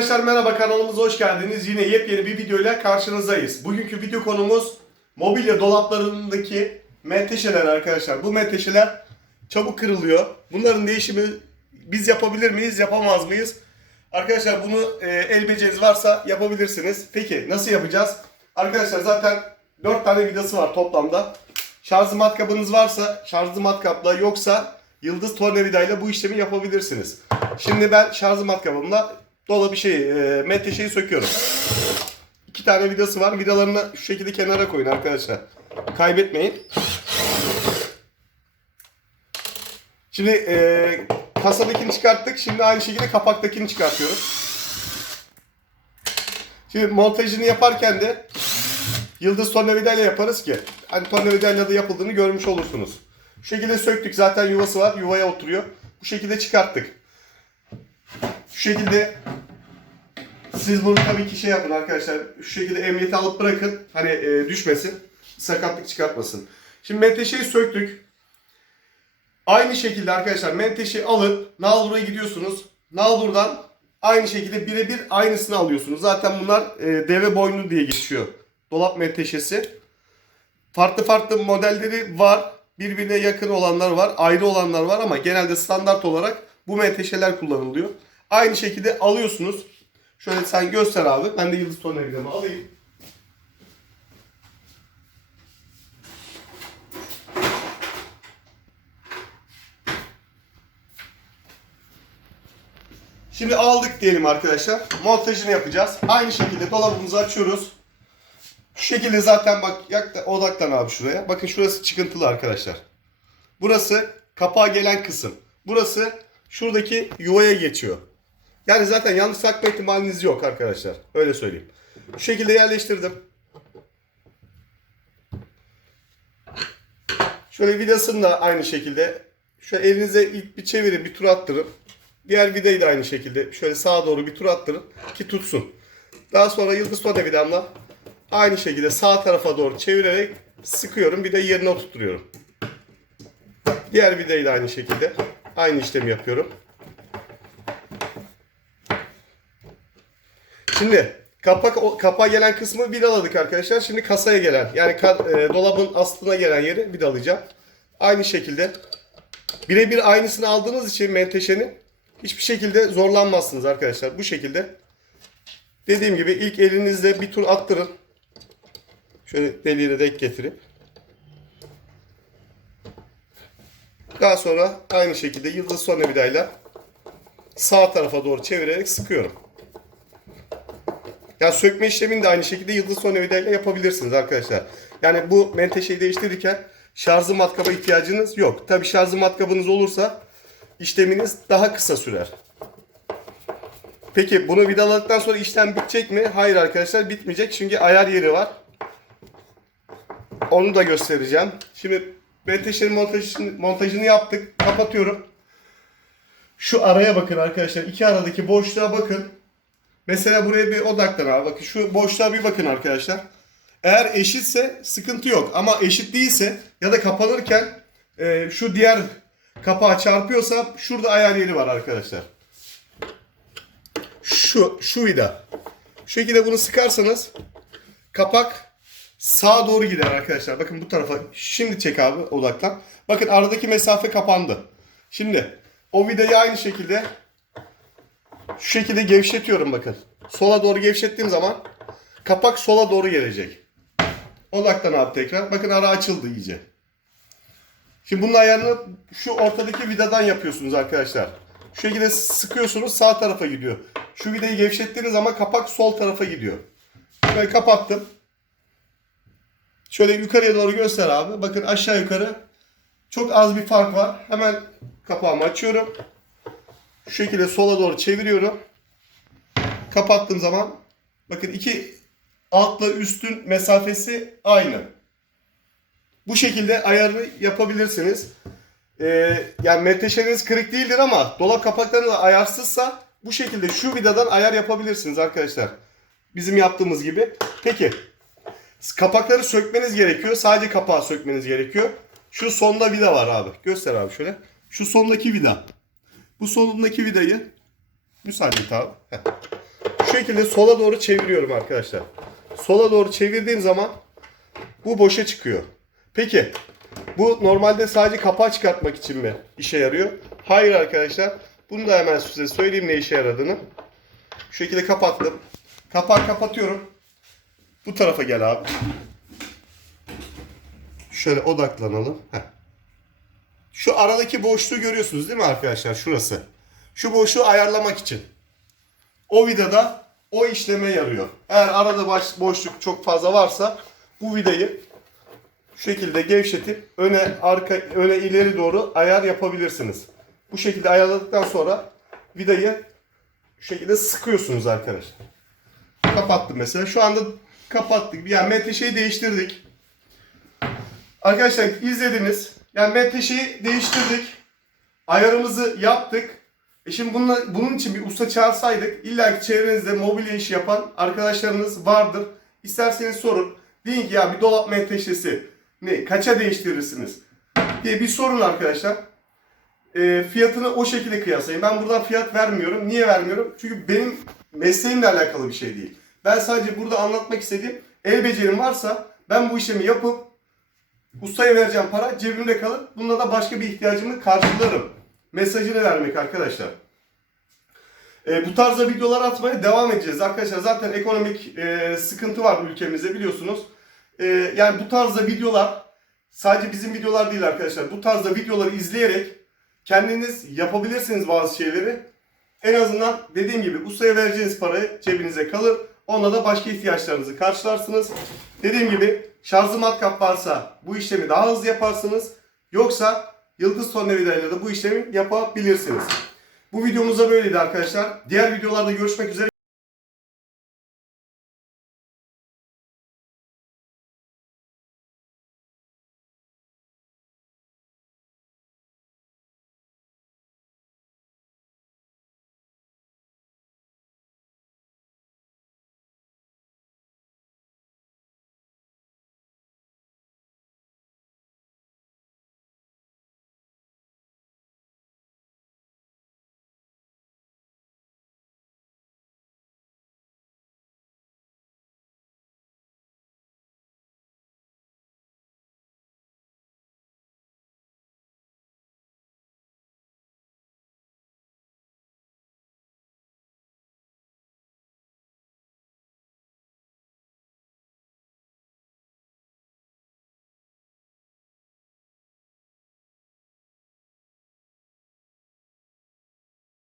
Arkadaşlar merhaba, kanalımıza hoş geldiniz. Yine yepyeni bir videoyla karşınızdayız. Bugünkü video konumuz mobilya dolaplarındaki menteşeler arkadaşlar. Bu menteşeler çabuk kırılıyor. Bunların değişimi biz yapabilir miyiz, yapamaz mıyız? Arkadaşlar bunu el beceriniz varsa yapabilirsiniz. Peki nasıl yapacağız? Arkadaşlar zaten 4 tane vidası var toplamda. Şarjlı matkabınız varsa şarjlı matkapla, yoksa yıldız tornavidayla bu işlemi yapabilirsiniz. Şimdi ben şarjlı matkabımla menteşeyi söküyorum. 2 tane vidası var. Vidalarını şu şekilde kenara koyun arkadaşlar. Kaybetmeyin. Şimdi kasadakini çıkarttık. Şimdi aynı şekilde kapaktakini çıkartıyorum. Şimdi montajını yaparken de yıldız tornavidayla yaparız ki hani tornavidayla da yapıldığını görmüş olursunuz. Şu şekilde söktük. Zaten yuvası var. Yuvaya oturuyor. Bu şekilde çıkarttık. Şu şekilde siz bunu tabii ki şey yapın arkadaşlar. Şu şekilde emniyete alıp bırakın. Hani düşmesin. Sakatlık çıkartmasın. Şimdi menteşeyi söktük. Aynı şekilde arkadaşlar menteşeyi alıp nalbura gidiyorsunuz. Nalburdan aynı şekilde birebir aynısını alıyorsunuz. Zaten bunlar deve boynu diye geçiyor. Dolap menteşesi. Farklı farklı modelleri var. Birbirine yakın olanlar var. Ayrı olanlar var ama genelde standart olarak bu menteşeler kullanılıyor. Aynı şekilde alıyorsunuz. Şöyle sen göster abi. Ben de yıldız tornavidamı alayım. Şimdi aldık diyelim arkadaşlar. Montajını yapacağız. Aynı şekilde dolabımızı açıyoruz. Şu şekilde zaten bak, odaklan abi şuraya. Bakın şurası çıkıntılı arkadaşlar. Burası kapağa gelen kısım. Burası şuradaki yuvaya geçiyor. Yani zaten yanlış takma ihtimaliniz yok arkadaşlar. Öyle söyleyeyim. Şu şekilde yerleştirdim. Şöyle vidasını da aynı şekilde. Şöyle elinize ilk bir çevirin, bir tur attırın. Diğer vidayı da aynı şekilde şöyle sağa doğru bir tur attırın ki tutsun. Daha sonra yıldız tornavidamla aynı şekilde sağ tarafa doğru çevirerek sıkıyorum. Vidayı yerine oturtuyorum. Diğer vidayı da aynı şekilde aynı işlemi yapıyorum. Şimdi kapağa gelen kısmı vidaladık arkadaşlar. Şimdi kasaya gelen, yani dolabın aslına gelen yeri vidalayacağım. Aynı şekilde birebir aynısını aldığınız için menteşenin hiçbir şekilde zorlanmazsınız arkadaşlar. Bu şekilde dediğim gibi ilk elinizle bir tur attırın. Şöyle deliğine denk getirip. Daha sonra aynı şekilde yıldız tornavidayla sağ tarafa doğru çevirerek sıkıyorum. Yani sökme işlemini de aynı şekilde yıldız tornavidayla yapabilirsiniz arkadaşlar. Yani bu menteşeyi değiştirirken şarjlı matkaba ihtiyacınız yok. Tabi şarjlı matkabınız olursa işleminiz daha kısa sürer. Peki bunu vidaladıktan sonra işlem bitecek mi? Hayır arkadaşlar, bitmeyecek. Çünkü ayar yeri var. Onu da göstereceğim. Şimdi menteşenin montajını yaptık. Kapatıyorum. Şu araya bakın arkadaşlar. İki aradaki boşluğa bakın. Mesela buraya bir odaklan abi. Bakın şu boşluğa bir bakın arkadaşlar. Eğer eşitse sıkıntı yok. Ama eşit değilse ya da kapanırken şu diğer kapağa çarpıyorsa şurada ayar yeri var arkadaşlar. Şu vida. Şu şekilde bunu sıkarsanız kapak sağa doğru gider arkadaşlar. Bakın bu tarafa. Şimdi çek abi, odaklan. Bakın aradaki mesafe kapandı. Şimdi o vidayı aynı şekilde şu şekilde gevşetiyorum bakın. Sola doğru gevşettiğim zaman kapak sola doğru gelecek. Odaklan abi tekrar. Bakın ara açıldı iyice. Şimdi bunun ayarını şu ortadaki vidadan yapıyorsunuz arkadaşlar. Şu şekilde sıkıyorsunuz, sağ tarafa gidiyor. Şu vidayı gevşettiğiniz zaman kapak sol tarafa gidiyor. Böyle kapattım. Şöyle yukarıya doğru göster abi. Bakın aşağı yukarı çok az bir fark var. Hemen kapağımı açıyorum. Şu şekilde sola doğru çeviriyorum. Kapattığım zaman bakın iki altla üstün mesafesi aynı. Bu şekilde ayarını yapabilirsiniz. Yani menteşeniz kırık değildir ama dolap kapaklarınız ayarsızsa bu şekilde şu vidadan ayar yapabilirsiniz arkadaşlar. Bizim yaptığımız gibi. Peki kapakları sökmeniz gerekiyor. Sadece kapağı sökmeniz gerekiyor. Şu sonda vida var abi. Göster abi şöyle. Şu sondaki vida. Bu sonundaki vidayı müsaade et abi. Şu şekilde sola doğru çeviriyorum arkadaşlar. Sola doğru çevirdiğim zaman bu boşa çıkıyor. Peki bu normalde sadece kapağı çıkartmak için mi işe yarıyor? Hayır arkadaşlar. Bunu da hemen size söyleyeyim ne işe yaradığını. Şu şekilde kapattım. Kapağı kapatıyorum. Bu tarafa gel abi. Şöyle odaklanalım. Heh. Şu aradaki boşluğu görüyorsunuz değil mi arkadaşlar? Şurası. Şu boşluğu ayarlamak için. O vidada o işleme yarıyor. Eğer arada boşluk çok fazla varsa bu vidayı şu şekilde gevşetip öne ileri doğru ayar yapabilirsiniz. Bu şekilde ayarladıktan sonra vidayı şu şekilde sıkıyorsunuz arkadaşlar. Kapattım mesela. Şu anda kapattık. Yani menteşeyi değiştirdik. Arkadaşlar izlediniz. Yani menteşeyi değiştirdik. Ayarımızı yaptık. Şimdi bunun için bir usta çağırsaydık, illa ki çevrenizde mobilya işi yapan arkadaşlarınız vardır. İsterseniz sorun. Deyin ki ya bir dolap menteşesi kaça değiştirirsiniz diye bir sorun arkadaşlar. Fiyatını o şekilde kıyaslayın. Ben buradan fiyat vermiyorum. Niye vermiyorum? Çünkü benim mesleğimle alakalı bir şey değil. Ben sadece burada anlatmak istediğim, el becerim varsa ben bu işlemi yapıp ustaya vereceğim para cebimde kalır. Bununla da başka bir ihtiyacımı karşılarım mesajını vermek arkadaşlar. Bu tarzda videolar atmaya devam edeceğiz arkadaşlar. Zaten ekonomik sıkıntı var ülkemizde biliyorsunuz. Yani bu tarzda videolar sadece bizim videolar değil arkadaşlar. Bu tarzda videoları izleyerek kendiniz yapabilirsiniz bazı şeyleri. En azından dediğim gibi ustaya vereceğiniz parayı cebinize kalır. Onunla da başka ihtiyaçlarınızı karşılarsınız. Dediğim gibi şarjlı matkap varsa bu işlemi daha hızlı yaparsınız. Yoksa yıldız tornavidayla da bu işlemi yapabilirsiniz. Bu videomuz da böyleydi arkadaşlar. Diğer videolarda görüşmek üzere.